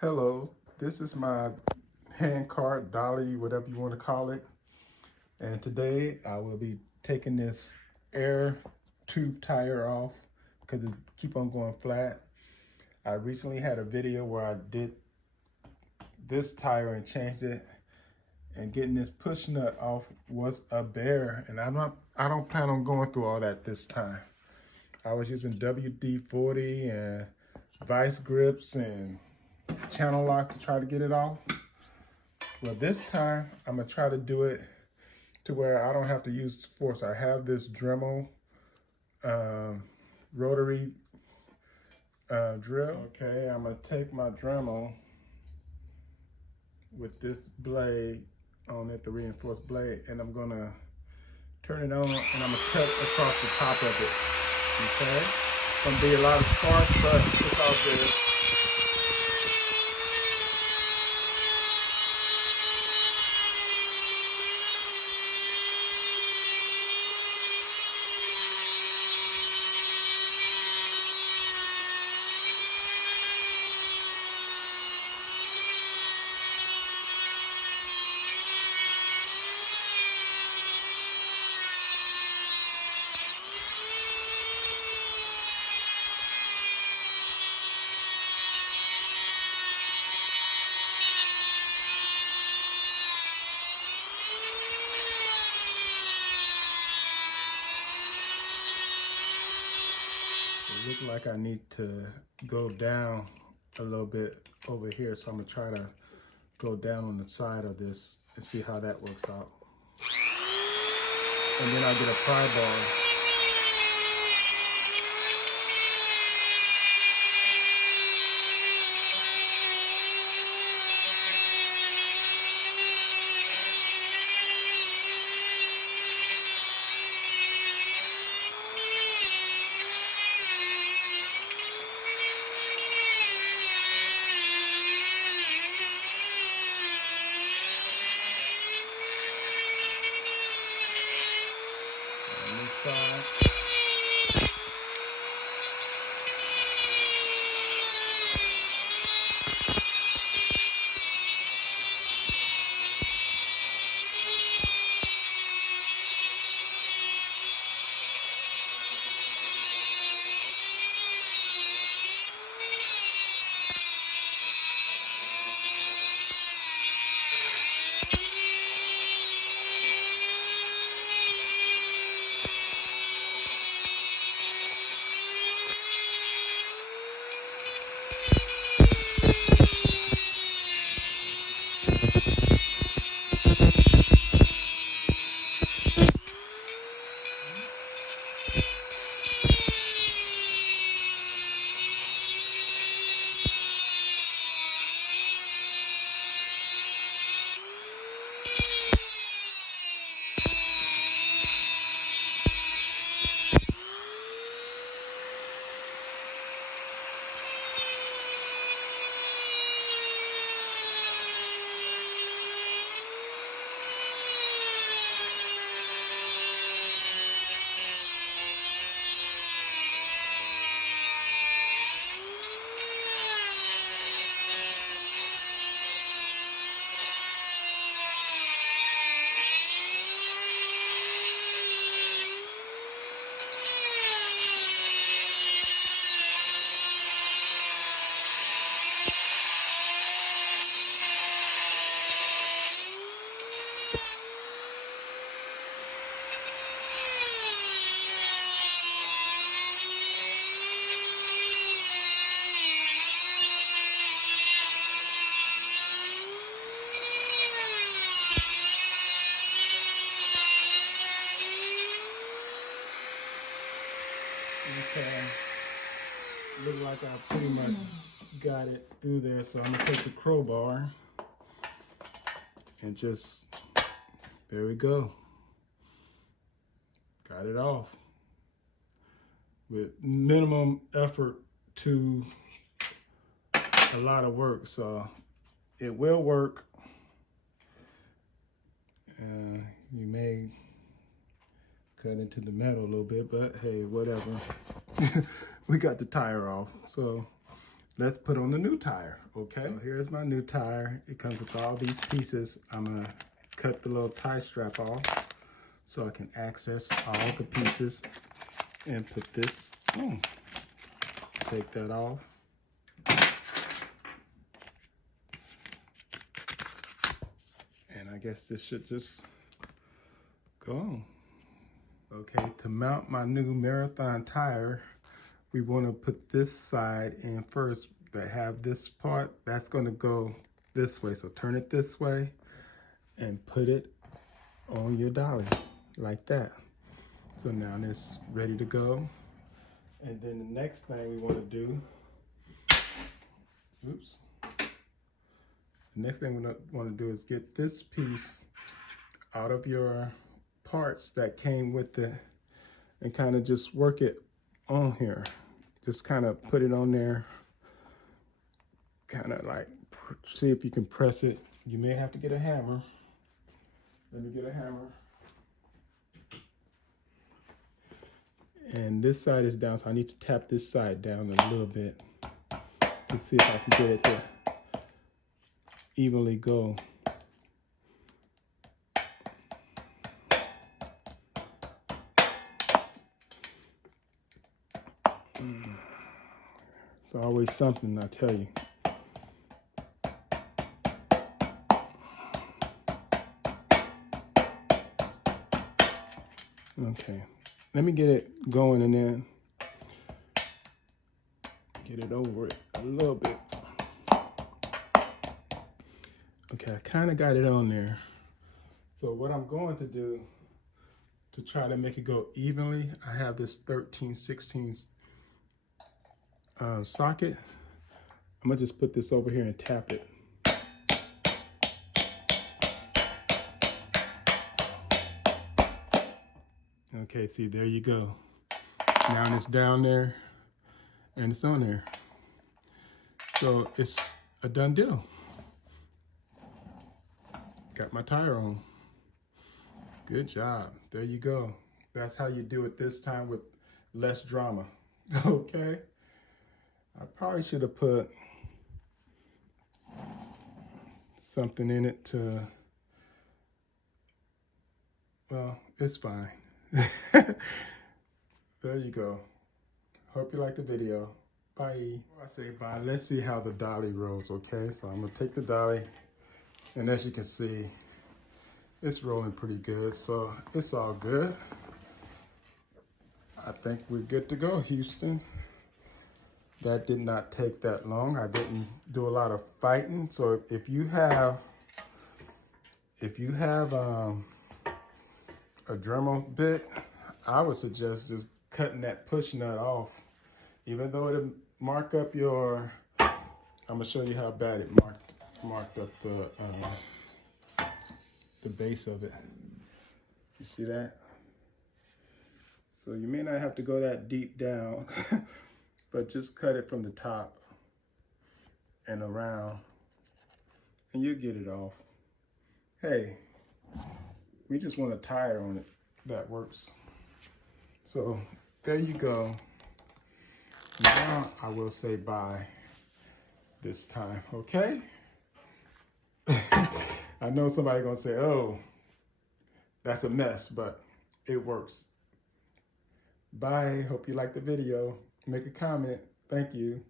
Hello, this is my handcart, Dolly, whatever you want to call it. And today I will be taking this air tube tire off because it keep on going flat. I recently had a video where I did this tire and changed it, and getting this push nut off was a bear, and I don't plan on going through all that this time. I was using WD-40 and vice grips and channel lock to try to get it off. Well, this time I'm gonna try to do it to where I don't have to use force. I have this Dremel rotary drill. Okay, I'm gonna take my Dremel with this blade on it, the reinforced blade, and I'm gonna turn it on and I'm gonna cut across the top of it. Okay, it's gonna be a lot of sparks, but it's all good. It looks like I need to go down a little bit over here, so I'm gonna try to go down on the side of this and see how that works out. And then I'll get a pry bar. Okay, look like I pretty much got it through there, so I'm gonna take the crowbar and just, there we go. Got it off with minimum effort to a lot of work, so it will work. You may cut into the metal a little bit, but hey, whatever. We got the tire off. So let's put on the new tire, okay? So here's my new tire. It comes with all these pieces. I'm gonna cut the little tie strap off so I can access all the pieces and put this on. Take that off. And I guess this should just go on. Okay, to mount my new Marathon tire, we want to put this side in first that have this part. That's going to go this way. So turn it this way and put it on your dolly like that. So now it's ready to go. And then the next thing we want to do, oops. The next thing we want to do is get this piece out of your parts that came with it and kind of just work it on here. Just kind of put it on there, kind of like see if you can press it. You may have to get a hammer. Let me get a hammer. And this side is down, so I need to tap this side down a little bit to see if I can get it to evenly go. It's always something, I tell you. Okay, let me get it going and then get it over it a little bit. Okay, I kind of got it on there. So what I'm going to do to try to make it go evenly, I have this 13/16 socket. I'm gonna just put this over here and tap it. Okay, see, there you go. Now it's down there and it's on there. So it's a done deal. Got my tire on. Good job. There you go. That's how you do it this time with less drama. Okay? I probably should have put something in it to, well, it's fine. There you go. Hope you liked the video. Bye. Before I say bye, let's see how the dolly rolls, okay? So I'm gonna take the dolly, and as you can see, it's rolling pretty good, so it's all good. I think we're good to go, Houston. That did not take that long. I didn't do a lot of fighting. So if you have a Dremel bit, I would suggest just cutting that push nut off. Even though it'll mark up your, I'm gonna show you how bad it marked up the base of it. You see that? So you may not have to go that deep down, but just cut it from the top and around, and you get it off. Hey, we just want a tire on it that works. So there you go. Now I will say bye this time, okay? I know somebody's gonna say, oh, that's a mess, but it works. Bye, hope you liked the video. Make a comment, thank you.